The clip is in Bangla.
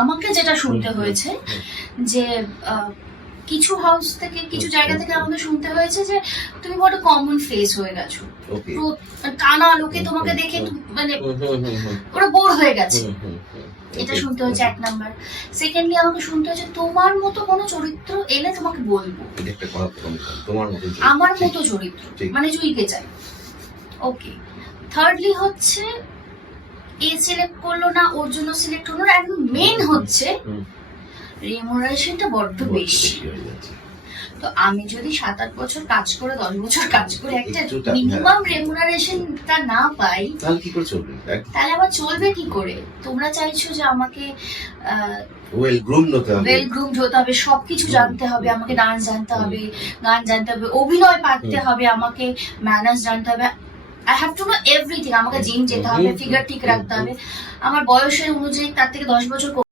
আমাকে যেটা শুনতে হয়েছে যে কিছু হাউস থেকে কিছু জায়গা থেকে আমাকে শুনতে হয়েছে যে তুমি বড় কমন ফেস হয়ে গেছো, টানা লোকে তোমাকে দেখে মানে ওরা বোর হয়ে গেছে, এটা শুনতে হচ্ছে এক নাম্বার। সেকেন্ডলি আমাকে শুনতে হচ্ছে তোমার মতো কোনো চরিত্র এলে তোমাকে বলবো, আমার মতো চরিত্র মানে জুইকে চাই। ওকে, থার্ডলি হচ্ছে এ সিলেক্ট করলো না, ওর জন্য সিলেক্ট হলো না, একদম মেন হচ্ছে রেমুনারেশনটা বড্ড বেশি। তো আমি যদি 7-8 বছর কাজ করে 10 বছর কাজ করে একটা মিনিমাম রেমুনারেশনটা না পাই তাহলে কি করে চলবে? তাহলে আবার চলবে কি করে? তোমরা চাইছো যে আমাকে ওয়েল গ্রুমড হতে হবে, সবকিছু জানতে হবে, আমাকে ডান্স জানতে হবে, গান জানতে হবে, অভিনয় পারতে হবে, আমাকে ম্যানার্স জানতে হবে, I have to know everything. আমাকে জিম যেতে হবে, ফিগার ঠিক রাখতে হবে, আমার বয়সের অনুযায়ী তার থেকে 10 বছর